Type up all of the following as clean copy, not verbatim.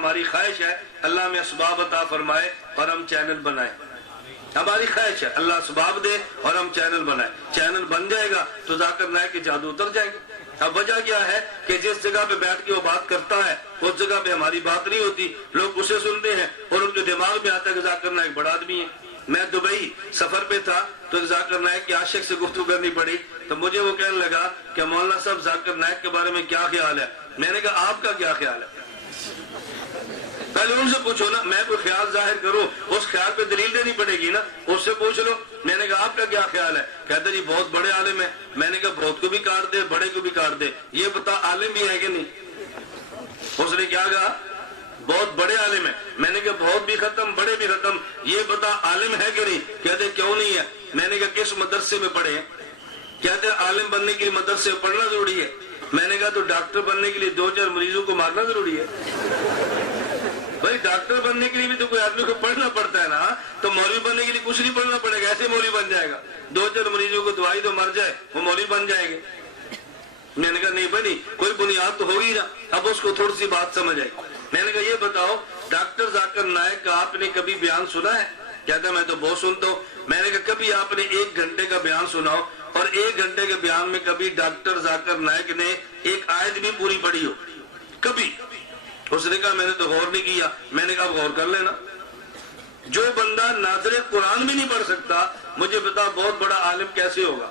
ہماری خواہش ہے اللہ میں اسباب عطا فرمائے اور ہم چینل بنائیں. ہماری خواہش ہے اللہ اسباب دے اور ہم چینل بنائیں. چینل بن جائے گا تو ذاکر نائک کے جادو اتر جائیں گے. اب وجہ کیا ہے کہ جس جگہ پہ بیٹھ کے وہ بات کرتا ہے اس جگہ پہ ہماری بات نہیں ہوتی. لوگ اسے سنتے ہیں اور ان کے دماغ میں آتا ہے کہ ذاکر نائک بڑا آدمی ہے. میں دبئی سفر پہ تھا تو ذاکر نائک کے عاشق سے گفتگو کرنی پڑی تو مجھے وہ کہنے لگا کہ مولانا صاحب ذاکر نائک کے بارے میں کیا خیال ہے. میں نے کہا آپ کا کیا خیال ہے؟ پہلے ان سے پوچھو نا. میں کوئی خیال ظاہر کروں اس خیال پہ دلیل دینی پڑے گی نا. اس سے پوچھ لو. میں نے کہا آپ کا کیا خیال ہے؟ کہتے جی بہت بڑے عالم ہے. میں نے کہا بہت کو بھی کاٹ دے بڑے کو بھی کاٹ دے یہ بتا عالم بھی ہے کہ نہیں. اس نے کیا کہا؟ بہت بڑے عالم ہے. میں نے کہا بہت بھی ختم بڑے بھی ختم یہ بتا عالم ہے کہ نہیں. کہتے کیوں نہیں ہے. میں نے کہا کس مدرسے میں پڑھے ہیں؟ کہتے عالم بننے کے لیے مدرسے میں پڑھنا ضروری ہے. میں نے کہا تو ڈاکٹر بننے کے لیے 2-4 مریضوں کو مارنا ضروری ہے. بھائی ڈاکٹر بننے کے لیے بھی تو کوئی آدمی کو پڑھنا پڑتا ہے نا. تو مولوی بننے کے لیے کچھ نہیں پڑھنا پڑے گا ایسے مولوی بن جائے گا. 2-4 مریضوں کو دوائی تو مر جائے وہ مولوی بن جائے گے. میں نے کہا نہیں بھائی کوئی بنیاد تو ہوگی نا. اب اس کو تھوڑی سی بات سمجھ آئی. میں نے کہا یہ بتاؤ ڈاکٹر ذاکر نائک کا آپ نے کبھی بیان سنا ہے؟ کہتا میں تو بہت سنتا ہوں. میں نے کہا کبھی آپ نے 1 گھنٹے کا بیان سناؤ اور 1 گھنٹے کے بیان میں کبھی ڈاکٹر ذاکر نائک نے ایک آیت بھی پوری پڑھی ہو کبھی؟ اس نے کہا میں نے تو غور نہیں کیا. میں نے کہا غور کر لینا. جو بندہ ناظر قرآن بھی نہیں پڑھ سکتا مجھے بتا بہت بڑا عالم کیسے ہوگا.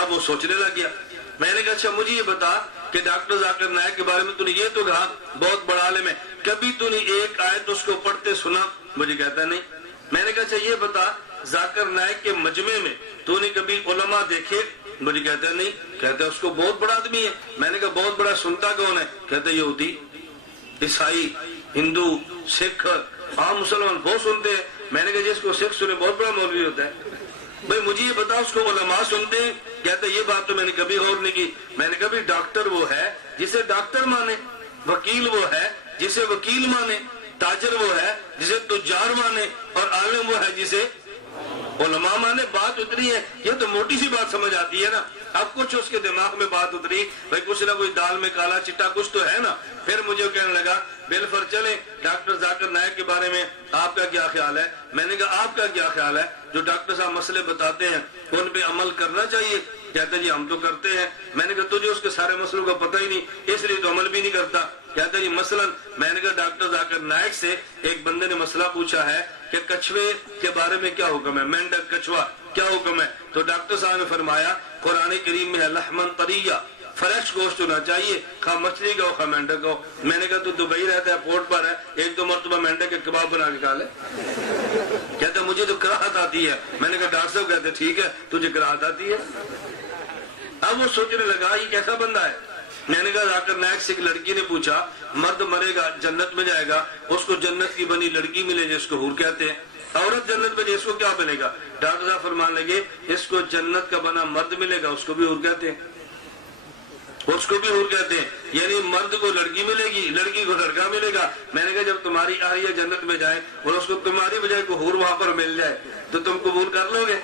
اب وہ سوچنے لگ گیا. میں نے کہا اچھا مجھے یہ بتا کہ ڈاکٹر ذاکر نائک کے بارے میں تو نے یہ تو کہا بہت بڑا عالم ہے کبھی تو نے ایک آیت اس کو پڑھتے سنا؟ مجھے کہتا نہیں. میں نے کہا اچھا یہ بتا ذاکر نائک کے مجمع میں تو نے کبھی علماء دیکھے؟ مجھے کہتا نہیں. کہتا اس کو بہت بڑا آدمی ہے. میں نے کہا بہت بڑا سنتا کون ہے؟ کہتا یہودی عیسائی ہندو سکھ عام مسلمان بہت سنتے ہیں. میں نے کہا جس کو سکھ سنے بہت بڑا مولوی ہوتا ہے. بھائی مجھے یہ بتا اس کو علماء سنتے ہیں؟ کہتا یہ بات تو میں نے کبھی غور نہیں کی. میں نے کہا بھی ڈاکٹر وہ ہے جسے ڈاکٹر مانے, وکیل وہ ہے جسے وکیل مانے, تاجر وہ ہے جسے تجار مانے اور عالم وہ ہے جسے علماء مانے. بات اتری ہے. یہ تو موٹی سی بات سمجھ آتی ہے نا. اب کچھ اس کے دماغ میں بات اتری بھائی کچھ نہ کوئی دال میں کالا چٹا کچھ تو ہے نا. پھر مجھے کہنے لگا بالفر چلیں ڈاکٹر ذاکر نائک کے بارے میں آپ کا کیا خیال ہے؟ میں نے کہا آپ کا کیا خیال ہے؟ جو ڈاکٹر صاحب مسئلے بتاتے ہیں ان پہ عمل کرنا چاہیے. کہتے جی ہم تو کرتے ہیں. میں نے کہا تجھے اس کے سارے مسئلوں کا پتہ ہی نہیں اس لیے تو عمل بھی نہیں کرتا. کہتے جی مثلا میں نے کہا ڈاکٹر ذاکر نائک سے ایک بندے نے مسئلہ پوچھا ہے کہ کچھوے کے بارے میں کیا حکم ہے, مینڈک کچھوا کیا حکم ہے؟ تو ڈاکٹر صاحب نے فرمایا قرآن کریم میں ہے لحمن طریہ فریش گوشت ہونا چاہیے خواہ مچھلی کا ہو خواہ مینڈک کا ہو. میں نے کہا تو دبئی رہتا ہے پورٹ پر ہے 1-2 مرتبہ مینڈک کے کباب بنا کے کھا لے. کہتا مجھے تو کراہت آتی ہے. میں نے کہا ڈاکٹر صاحب کہتے ٹھیک ہے تجھے کراہت آتی ہے. اب وہ سوچنے لگا یہ کیسا بندہ ہے. میں نے کہا ذاکر نائک سے ایک لڑکی نے پوچھا مرد مرے گا جنت میں جائے گا اس کو جنت کی بنی لڑکی ملے جس کو حور کہتے ہیں, عورت جنت میں جس کو کیا ملے گا؟ ڈاکٹر صاحب فرمان لگے اس کو جنت کا بنا مرد ملے گا اس کو بھی حور کہتے ہیں. اس کو بھی حور کہتے ہیں یعنی مرد کو لڑکی ملے گی لڑکی کو لڑکا ملے گا. میں نے کہا جب تمہاری آہیہ جنت میں جائے اور اس کو تمہاری بجائے کو حور وہاں پر مل جائے تو تم قبول کر لو گے؟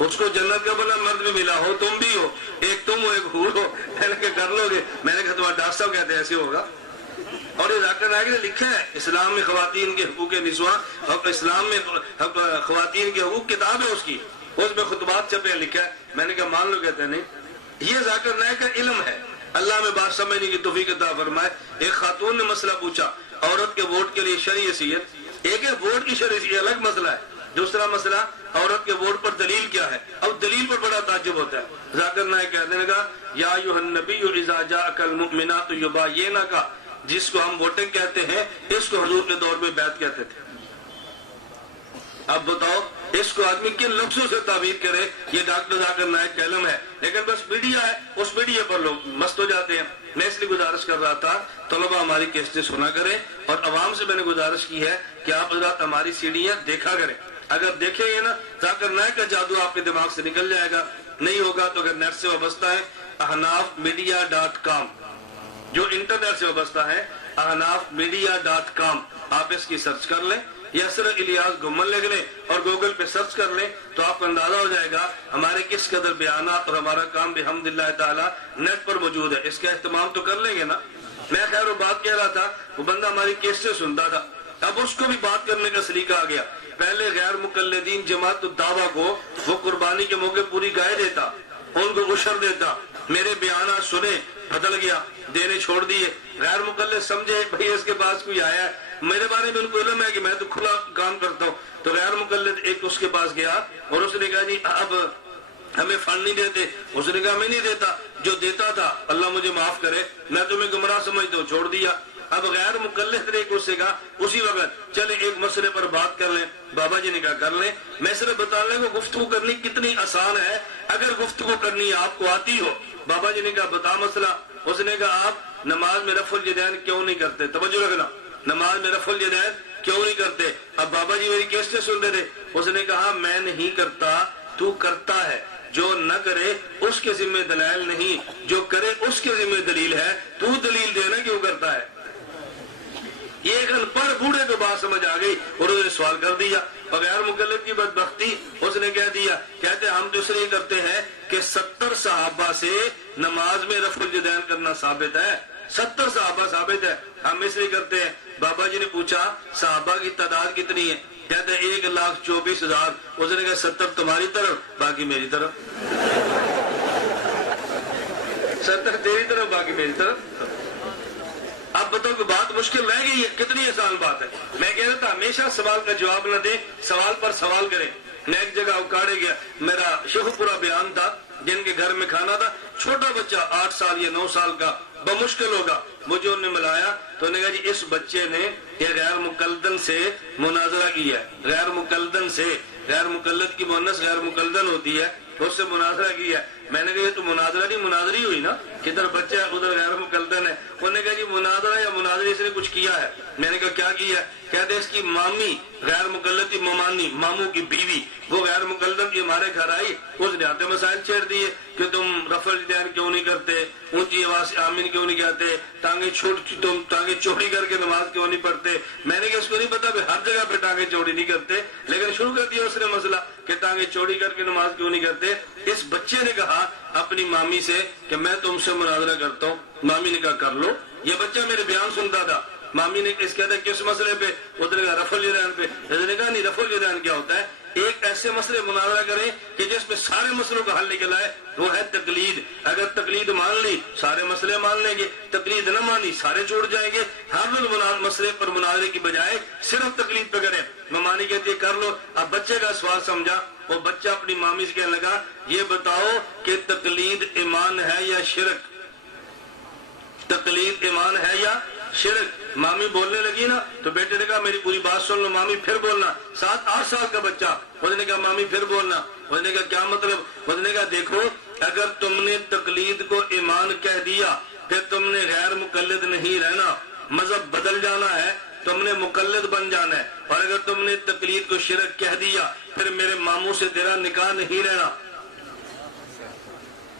اس کو جنت کا بنا مرد بھی ملا ہو تم بھی ہو ایک تم ہو ایک حور ہو. میں نے کہا کر لو گے؟ میں نے کہا تمہارا ڈاکٹر صاحب کہتے ہیں ایسے ہوگا. اور یہ ذاکر نائک نے لکھا ہے اسلام میں خواتین کے حقوق نسواں اور اسلام میں خواتین کے حقوق کتاب ہے اس میں خطبات چھپے لکھا ہے. میں نے کہا مان لو. کہتے ہیں نہیں یہ ذاکر نائک کا علم ہے. اللہ میں بات سمجھنے کی توفیق عطا فرمائے. ایک خاتون نے مسئلہ پوچھا عورت کے ووٹ کے لیے شرعی حیثیت. ایک ہے ووٹ کی شرعی حیثیت الگ مسئلہ ہے. دوسرا مسئلہ عورت کے ووٹ پر دلیل کیا ہے. اب دلیل پر بڑا تعجب ہوتا ہے. ذاکر نائک کہنے لگا یا ایھا النبی اذا جاءک المؤمنات یباینک جس کو ہم ووٹنگ کہتے ہیں اس کو حضور کے دور میں بیعت کہتے تھے. اب بتاؤ اس کو آدمی کن لفظوں سے تعبیر کرے. یہ ڈاکٹر ذاکر نائک کا علم ہے لیکن بس میڈیا ہے اس میڈیا پر لوگ مست ہو جاتے ہیں. میں اس لیے گزارش کر رہا تھا طلبہ ہماری کیسٹیں سنا کریں اور عوام سے میں نے گزارش کی ہے کہ آپ حضرات ہماری سیڈیاں دیکھا کریں. اگر دیکھیں گے نا ذاکر نائک کا جادو آپ کے دماغ سے نکل جائے گا. نہیں ہوگا تو اگر نیٹ سے وابستہ ہے ahnafmedia.com جو انٹرنیٹ سے وابستہ ہے ahnafmedia.com آپ اس کی سرچ کر لیں. یسر الیاس گمن لکھ لیں اور گوگل پہ سرچ کر لیں تو آپ کو اندازہ ہو جائے گا ہمارے کس قدر بیانات اور ہمارا کام بحمدللہ تعالی نیٹ پر موجود ہے. اس کا اہتمام تو کر لیں گے نا. میں خیر وہ بات کہہ رہا تھا، وہ بندہ ہماری کیس سے سنتا تھا، اب اس کو بھی بات کرنے کا سلیقہ آ گیا۔ پہلے غیر مقلدین جماعت الدعوہ کو وہ قربانی کے موقع پوری گائے دیتا، ان کو عشر دیتا، میرے بیانات سنے، بدل گیا، دینے چھوڑ دیے۔ غیر مقلد سمجھے بھئی اس کے پاس کوئی آیا ہے، میرے بارے میں ان کو علم ہے کہ میں تو کھلا کام کرتا ہوں، تو غیر مقلد ایک اس کے پاس گیا اور اس نے کہا جی اب ہمیں فنڈ نہیں دیتے، اس نے کہا میں نہیں دیتا، جو دیتا تھا اللہ مجھے معاف کرے، میں تمہیں گمراہ سمجھتا ہوں، چھوڑ دیا۔ اب غیر مقلد نے اس سے کہا اسی وقت چلے ایک مسئلے پر بات کر لیں، بابا جی نے کہا کر لیں۔ میں صرف بتانے کو گفتگو کرنی کتنی آسان ہے، اگر گفتگو کرنی آپ کو آتی ہو۔ بابا جی نے کہا بتا مسئلہ، اس نے کہا آپ نماز میں رفع الیدین کیوں نہیں کرتے؟ توجہ رکھنا، نماز میں رفع الیدین کیوں نہیں کرتے؟ اب بابا جی میری کیسے سن رہے تھے، اس نے کہا میں نہیں کرتا، تو کرتا ہے، جو نہ کرے اس کے ذمہ دلائل نہیں، جو کرے اس کے ذمہ دلیل ہے، تو دلیل دینا کیوں کرتا ہے؟ یہ ایک ان پڑھ بوڑھے کو بات سمجھ آ گئی اور انہوں نے سوال کر دیا۔ بغیر مقلد کی بدبختی، اس نے کہہ دیا، کہتے ہم تو اس لیے کرتے ہیں کہ 70 صحابہ سے نماز میں رفع الیدین کرنا ثابت ہے، 70 صحابہ ثابت ہے، ہم اس لیے کرتے ہیں۔ بابا جی نے پوچھا صحابہ کی تعداد کتنی ہے؟ کہتے ہیں 1,24,000۔ اس نے کہا 70 تمہاری طرف باقی میری طرف، 70 تیری طرف باقی میری طرف۔ اب بتاؤ کہ بات مشکل رہ گئی ہے، کتنی آسان بات ہے۔ میں کہہ رہا تھا ہمیشہ سوال کا جواب نہ دیں، سوال پر سوال کریں۔ میں ایک جگہ اکاڑے گیا، میرا شیخ پورا بیان تھا، جن کے گھر میں کھانا تھا، چھوٹا بچہ 8 سال یا 9 سال کا، بمشکل ہوگا، مجھے انہوں نے ملایا تو انہوں نے کہا جی اس بچے نے یہ غیر مقلدن سے مناظرہ کیا ہے، غیر مقلدن سے، غیر مقلد کی مؤنث غیر مقلدن ہوتی ہے، اس سے مناظرہ کیا ہے۔ میں نے کہا یہ تو مناظرہ نہیں، مناظری ہوئی نا، کدھر بچہ ہے ادھر غیر مقلدن ہے۔ انہوں نے کہا جی مناظرہ یا مناظری اس نے کچھ کیا ہے۔ میں نے کہا کیا کیا ہے؟ کہتے ہیں اس کی مامی غیر مقلد کی ممانی، ماموں کی بیوی، وہ غیر مقلد کی ہمارے گھر آئی، اس نے آتے مسائل چھیڑ دیے کہ تم رفع الیدین کیوں نہیں کرتے، اونچی آواز سے آمین کیوں نہیں کہتے، تم ٹانگیں چوڑی کر کے نماز کیوں نہیں پڑھتے۔ میں نے کہا اس کو نہیں پتا ہر جگہ پہ ٹانگیں چوڑی نہیں کرتے، لیکن شروع کر دیا اس نے مسئلہ کہ ٹانگیں چوڑی کر کے نماز کیوں نہیں کرتے۔ اس بچے نے کہا اپنی مامی سے کہ میں تم سے مناظرہ کرتا ہوں، مامی نے کہا کر لو۔ یہ بچہ میرے بیان سنتا تھا، مامی نے اس کہتا ہے کس مسئلے پہ؟ اس نے کہا رفع الیدین پہ۔ اس نے کہا نہیں، رفع الیدین کیا ہوتا ہے؟ ایک ایسے مسئلے مناظرہ کریں کہ جس میں سارے مسئلوں کا حل نکل آئے، وہ ہے تقلید۔ اگر تقلید مان لی سارے مسئلے مان لیں گے، تقلید نہ مانی سارے چھوڑ جائیں گے۔ ہر روز مسئلے پر مناظرے کی بجائے صرف تقلید پہ کریں۔ ممانی کہتی ہے کر لو۔ اب بچے کا سوال سمجھا، وہ بچہ اپنی مامی سے کہنے لگا یہ بتاؤ کہ تقلید ایمان ہے یا شرک؟ تقلید ایمان ہے یا شرک؟ مامی بولنے لگی نا تو بیٹے نے کہا میری پوری بات سن لو، مامی پھر بولنا۔ 7-8 سال کا بچہ، اس نے کہا مامی پھر بولنا۔ اس نے کہا کیا مطلب؟ اس نے کہا دیکھو اگر تم نے تقلید کو ایمان کہہ دیا پھر تم نے غیر مقلد نہیں رہنا، مذہب بدل جانا ہے، تم نے مقلد بن جانا ہے۔ اور اگر تم نے تقلید کو شرک کہہ دیا پھر میرے ماموں سے تیرا نکاح نہیں رہنا۔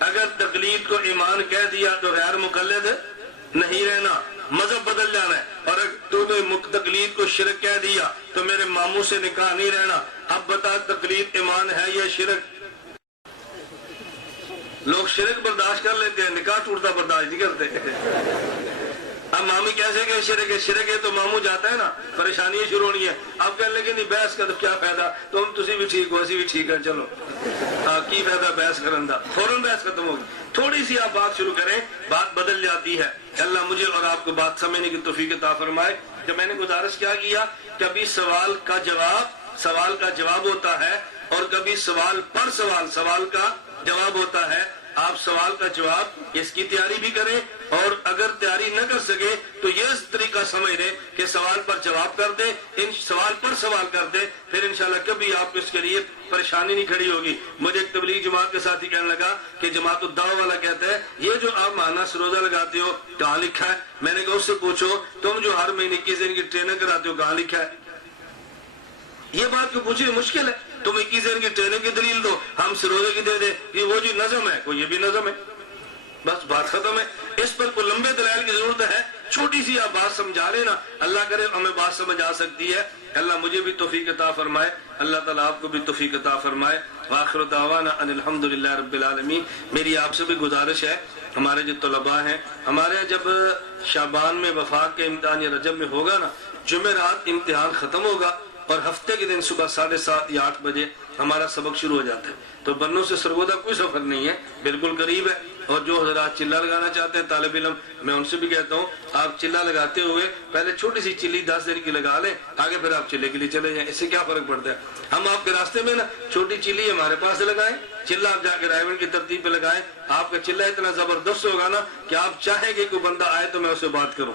اگر تقلید کو ایمان کہہ دیا تو غیر مقلد نہیں رہنا، مذہب بدل جانا ہے، اور اگر تو نے تقلید کو شرک کہہ دیا تو میرے ماموں سے نکاح نہیں رہنا۔ اب بتا تقلید ایمان ہے یا شرک؟ لوگ شرک برداشت کر لیتے ہیں، نکاح ٹوٹتا برداشت نہیں کرتے۔ اب مامی کیسے کہ شرک ہے؟ شرک ہے تو ماموں جاتا ہے نا، پریشانی شروع ہونی ہے۔ اب کہنے لگے نہیں بحث کا تو کیا فائدہ، تسی بھی ٹھیک ہو اسی بھی ٹھیک ہے، چلو کی فائدہ بحث کرن دا، فوراً بحث ختم ہوگی۔ تھوڑی سی آپ بات شروع کریں بات بدل جاتی ہے۔ اللہ مجھے اور آپ کو بات سمجھنے کی توفیق عطا فرمائے۔ جب میں نے گزارش کیا کبھی سوال کا جواب ہوتا ہے اور کبھی سوال پر سوال کا جواب ہوتا ہے۔ آپ سوال کا جواب اس کی تیاری بھی کریں، اور اگر تیاری نہ کر سکے تو یہ طریقہ سمجھ لیں کہ سوال پر جواب کر دیں، سوال پر سوال کر دیں، پھر انشاءاللہ کبھی آپ کو اس کے لیے پریشانی نہیں کھڑی ہوگی۔ مجھے ایک تبلیغ جماعت کے ساتھی کہنے لگا کہ جماعت الدعوہ والا کہتا ہے یہ جو آپ ماہانہ سروزہ لگاتے ہو کہاں لکھا ہے؟ میں نے کہا اس سے پوچھو تم جو ہر مہینے 21 دن کی ٹریننگ کراتے ہو کہاں لکھا ہے؟ یہ بات کو پوچھے مشکل ہے، تم 21 دن کی ٹریننگ کی دلیل دو، ہم سروزے کی دے دیں، یہ وہ جی نظم ہے، کوئی یہ بھی نظم ہے، بس بات ختم ہے۔ اس پر کوئی لمبے دلائل کی ضرورت ہے، چھوٹی سی آپ بات سمجھا لینا، اللہ کرے ہمیں بات سمجھ آ سکتی ہے۔ اللہ مجھے بھی توفیق عطا فرمائے، اللہ تعالیٰ آپ کو بھی توفیق عطا فرمائے۔ وآخر دعوانا ان الحمدللہ رب العالمین۔ میری آپ سے بھی گزارش ہے ہمارے جو طلباء ہیں، ہمارے جب شعبان میں وفاق کے امتحان یا رجب میں ہوگا نا، جمعرات امتحان ختم ہوگا اور ہفتے کے دن صبح 7:30 یا 8 بجے ہمارا سبق شروع ہو جاتا ہے. تو بنوں سے سرگودا کوئی سفر نہیں ہے، بالکل قریب ہے. اور جو حضرات چلہ لگانا چاہتے ہیں طالب علم، میں ان سے بھی کہتا ہوں آپ چلہ لگاتے ہوئے پہلے چھوٹی سی چلی 10 دن کی لگا لیں، آگے پھر آپ چلے کے لیے چلے جائیں. اس سے کیا فرق پڑتا ہے؟ ہم آپ کے راستے میں نا چھوٹی چلی ہمارے پاس لگائیں، چلہ آپ جا کے رائے کی ترتیب پہ لگائیں. آپ کا چلہ اتنا زبردست ہوگا نا کہ آپ چاہیں کہ کوئی بندہ آئے تو میں اسے بات کروں.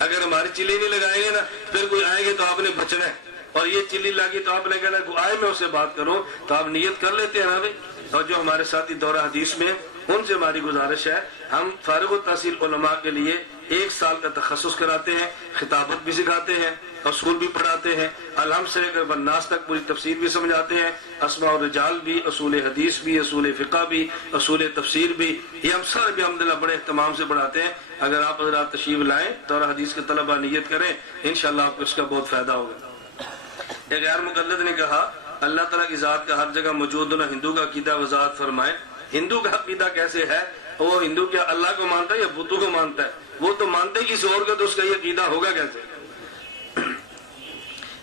اگر ہماری چلی نہیں لگائیں گے نا، پھر کوئی آئیں گے تو آپ نے بچنا ہے. اور یہ چلی لگی تو آپ نے کہنا کوئی آئے میں اسے بات کروں، تو آپ نیت کر لیتے ہیں نا بھائی. اور جو ہمارے ساتھی دورہ حدیث میں، ان سے ہماری گزارش ہے، ہم فارغ التحصیل علماء کے لیے 1 سال کا تخصص کراتے ہیں، خطابت بھی سکھاتے ہیں، اصول بھی پڑھاتے ہیں، الحمد سے لے کر بالناس تک پوری تفسیر بھی سمجھاتے ہیں، اسماء الرجال بھی، اصول حدیث بھی، اصول فقہ بھی، اصول تفسیر بھی. یہ ہم سارے بھی الحمدللہ بڑے اہتمام سے پڑھاتے ہیں. اگر آپ حضرات تشریف لائیں دورہ حدیث کے طلبہ نیت کریں، انشاءاللہ آپ کو اس کا بہت فائدہ ہوگا. ایک غیر مقلد نے کہا اللہ تعالیٰ کی ذات کا ہر جگہ موجود ہونا ہندو کا عقیدہ وضاحت فرمائے. ہندو کا عقیدہ کیسے ہے؟ وہ ہندو کیا اللہ کو مانتا ہے یا بتوں کو مانتا ہے؟ وہ تو مانتے ہی کسی اور کا، تو اس کا یہ عقیدہ ہوگا کیسے؟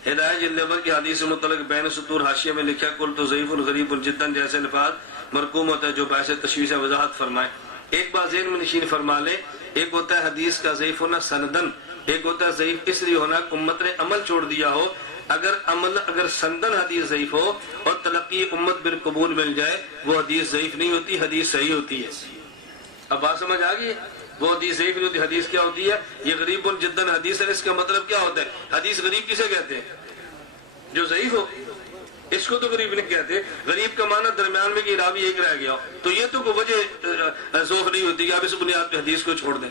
ہدایت جلد اول کی حدیث متعلق بین سطور حاشیہ میں لکھا کل تو ضعیف غریب جداً جیسے الفاظ مرقوم ہوتا ہے جو باعث تشویش وضاحت فرمائے. ایک بات ذہن میں نشین فرما لے، ایک ہوتا ہے حدیث کا ضعیف ہونا سندن، ایک ہوتا ہے ضعیف اس لیے ہونا امت نے عمل چھوڑ دیا ہو. اگر سندن حدیث ضعیف ہو اور تلقی امت بالقبول مل جائے، وہ حدیث ضعیف نہیں ہوتی، حدیث صحیح ہوتی ہے. اب بات سمجھ آ گئی؟ وہ حدیث ضعیف نہیں ہوتی، حدیث کیا ہوتی ہے؟ یہ غریب جداً حدیث ہے. اس کا مطلب کیا ہوتا ہے؟ حدیث غریب کسے کہتے ہیں؟ جو ضعیف ہو، اس کو تو غریب نہیں کہتے. غریب کا معنی درمیان میں کہ راوی ایک رہ گیا ہو، تو یہ تو کوئی وجہ ذوق نہیں ہوتی کہ آپ اس بنیاد پہ حدیث کو چھوڑ دیں.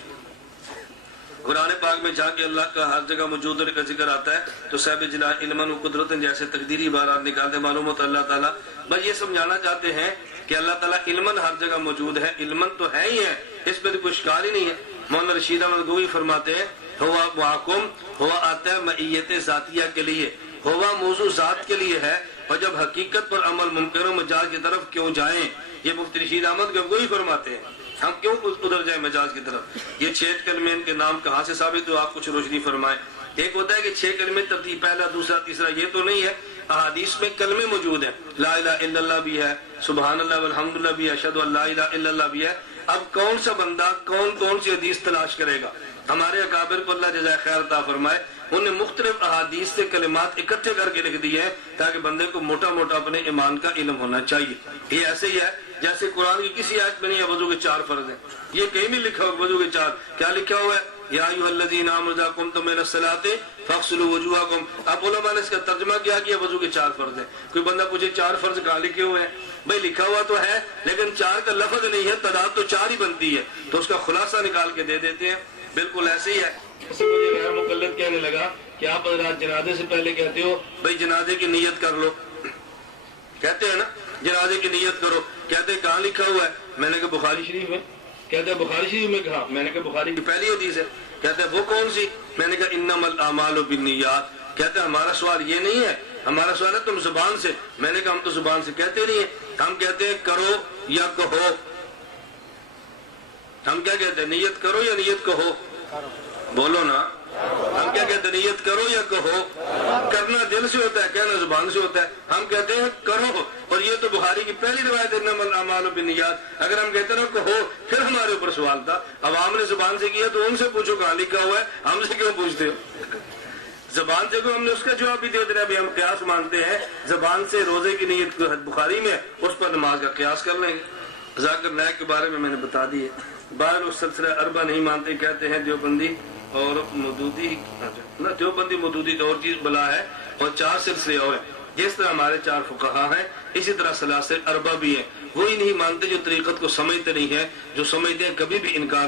قرآن پاک میں جا کے اللہ کا ہر جگہ موجود ہونے کا ذکر آتا ہے تو صاحب جلال علم و قدرت جیسے تقدیری عبارات نکالتے معلوم ہوتا ہے اللہ تعالیٰ بس یہ سمجھانا چاہتے ہیں کہ اللہ تعالیٰ علمن ہر جگہ موجود ہے. علمن تو ہے ہی ہے، اس پہ تو کوئی اشکال ہی نہیں ہے. مولانا رشید احمد گوئی فرماتے ہیں ہوا محکم ہوا آتا ہے معیت ذاتیہ کے لیے، ہوا موضوع ذات کے لیے ہے، اور جب حقیقت پر عمل ممکن و مجاز کی طرف کیوں جائیں. یہ مفتی رشید احمد گوئی فرماتے ہیں ہم کیوں ادھر جائیں مجاز کی طرف. یہ 6 کلمے ان کے نام کہاں سے ثابت ہو، آپ کچھ روشنی فرمائیں. ایک ہوتا ہے کہ 6 کلمے ترتیب پہلا دوسرا تیسرا، یہ تو نہیں ہے. احادیث میں کلمے موجود ہیں، لا الہ الا اللہ بھی ہے، سبحان اللہ والحمدللہ بھی ہے، اشہد ان لا الہ الا اللہ بھی ہے. اب کون سا بندہ کون سی حدیث تلاش کرے گا؟ ہمارے اکابر کو اللہ جزائے خیر عطا فرمائے، انہوں نے مختلف احادیث سے کلمات اکٹھے کر کے لکھ دیے ہیں تاکہ بندے کو موٹا موٹا اپنے ایمان کا علم ہونا چاہیے. یہ ایسے ہی ہے جیسے قرآن کی کسی آیت میں نہیں ہے وضو کے 4 فرض ہیں، یہ کہیں بھی لکھا ہوا وضو کے 4. کیا لکھا ہوا ہے؟ یا ایھا الذین آمنوا اذا قمتم الی الصلاۃ فاغسلوا وجوہکم. اب علماء نے اس کا ترجمہ کیا وضو کے 4 فرض ہیں. کوئی بندہ پوچھے 4 فرض کہاں لکھے ہوئے ہیں؟ بھائی لکھا ہوا تو ہے لیکن 4 کا لفظ نہیں ہے، تعداد تو 4 ہی بنتی ہے، تو اس کا خلاصہ نکال کے دے دیتے ہیں. بالکل ایسے ہی ہے. اس مجھے غیر مقلد کہنے لگا کہ آپ حضرات جنازے سے پہلے کہتے ہو بھائی جنازے کی نیت کر لو، کہتے ہیں نا جنازے کی نیت کرو. کہتے ہیں کہاں لکھا ہوا ہے؟ میں نے کہا بخاری شریف میں. کہتے ہیں بخاری شریف میں کہا؟ میں نے کہا بخاری کی پہلی حدیث ہے. کہتے ہیں وہ کون سی؟ میں نے کہا انما الاعمال بالنیات. کہتے ہیں ہمارا سوال یہ نہیں ہے، ہمارا سوال ہے تم زبان سے. میں نے کہا ہم تو زبان سے کہتے نہیں ہیں، ہم کہتے ہیں کرو یا کہو. ہم کیا کہتے ہیں؟ نیت کرو یا نیت کہو؟ بولو نا. ہم کیا کہتے ہیں؟ نیت کرو یا کہو. کرنا دل سے ہوتا ہے، کہنا زبان سے ہوتا ہے. ہم کہتے ہیں کرو، اور یہ تو بخاری کی پہلی روایت ہے انما الاعمال بالنیات. اگر ہم کہتے ہیں کہو پھر ہمارے اوپر سوال تھا. عوام نے زبان سے کیا تو ان سے پوچھو کہاں لکھا ہوا ہے، ہم سے کیوں پوچھتے ہو؟ زبان سے کو ہم نے اس کا جواب بھی دے دینا. ابھی ہم قیاس مانتے ہیں، زبان سے روزے کی نیت بخاری میں، اس پر نماز کا قیاس کر لیں گے. ذاکر نائک کے بارے میں نے بتا دی ہے. باہر اس سلسلہ اربع نہیں مانتے، کہتے ہیں دیوبندی اور مودودی. نہ دیوبندی مودودی تو اور چیز بلا ہے، اور 4 سلسلے اور ہیں. جس طرح ہمارے 4 فقہا ہیں اسی طرح سلاسل اربع بھی ہیں. وہی نہیں مانتے جو طریقت کو سمجھتے نہیں ہیں، جو سمجھتے ہیں کبھی بھی انکار